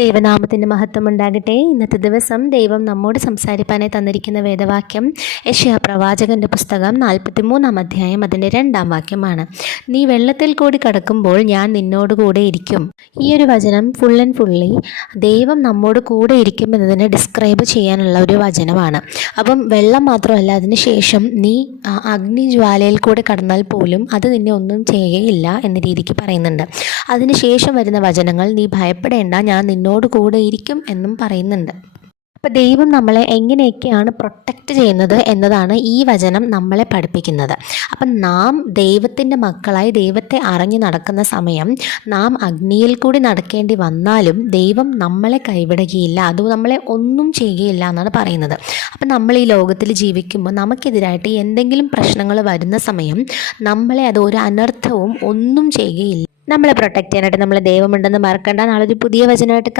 ദൈവനാമത്തിൻ്റെ മഹത്വം ഉണ്ടാകട്ടെ. ഇന്നത്തെ ദിവസം ദൈവം നമ്മോട് സംസാരിപ്പാനായി തന്നിരിക്കുന്ന വേദവാക്യം യെശയ്യാ പ്രവാചകൻ്റെ പുസ്തകം 43 അധ്യായം അതിൻ്റെ 2 വാക്യമാണ്. നീ വെള്ളത്തിൽ കൂടി കടക്കുമ്പോൾ ഞാൻ നിന്നോട് കൂടെ ഇരിക്കും. ഈ ഒരു വചനം ഫുൾ ആൻഡ് ഫുള്ളി ദൈവം നമ്മോട് കൂടെ ഇരിക്കും എന്നതിനെ ഡിസ്ക്രൈബ് ചെയ്യാനുള്ള ഒരു വചനമാണ്. അപ്പം വെള്ളം മാത്രമല്ല, അതിന് ശേഷം നീ അഗ്നിജ്വാലയിൽ കൂടെ കടന്നാൽ പോലും അത് നിന്നെ ഒന്നും ചെയ്യുകയില്ല എന്ന രീതിക്ക് പറയുന്നുണ്ട്. അതിനുശേഷം വരുന്ന വചനങ്ങൾ നീ ഭയപ്പെടേണ്ട, ഞാൻ നിന്നോട് കൂടെ ഇരിക്കും എന്നും പറയുന്നുണ്ട്. അപ്പോൾ ദൈവം നമ്മളെ എങ്ങനെയൊക്കെയാണ് പ്രൊട്ടക്റ്റ് ചെയ്യുന്നത് എന്നതാണ് ഈ വചനം നമ്മളെ പഠിപ്പിക്കുന്നത്. അപ്പം നാം ദൈവത്തിൻ്റെ മക്കളായി ദൈവത്തെ അറിഞ്ഞു നടക്കുന്ന സമയം നാം അഗ്നിയിൽ കൂടി നടക്കേണ്ടി വന്നാലും ദൈവം നമ്മളെ കൈവിടുകയില്ല, അത് നമ്മളെ ഒന്നും ചെയ്യുകയില്ല എന്നാണ് പറയുന്നത്. അപ്പം നമ്മൾ ഈ ലോകത്തിൽ ജീവിക്കുമ്പോൾ നമുക്കെതിരായിട്ട് എന്തെങ്കിലും പ്രശ്നങ്ങൾ വരുന്ന സമയം നമ്മളെ അത് ഒരു അനർത്ഥവും ഒന്നും ചെയ്യുകയില്ല. നമ്മളെ പ്രൊട്ടക്റ്റ് ചെയ്യാനായിട്ട് നമ്മളെ ദൈവമുണ്ടെന്ന് മറക്കണ്ട. നാളെ ഒരു പുതിയ വചനമായിട്ട്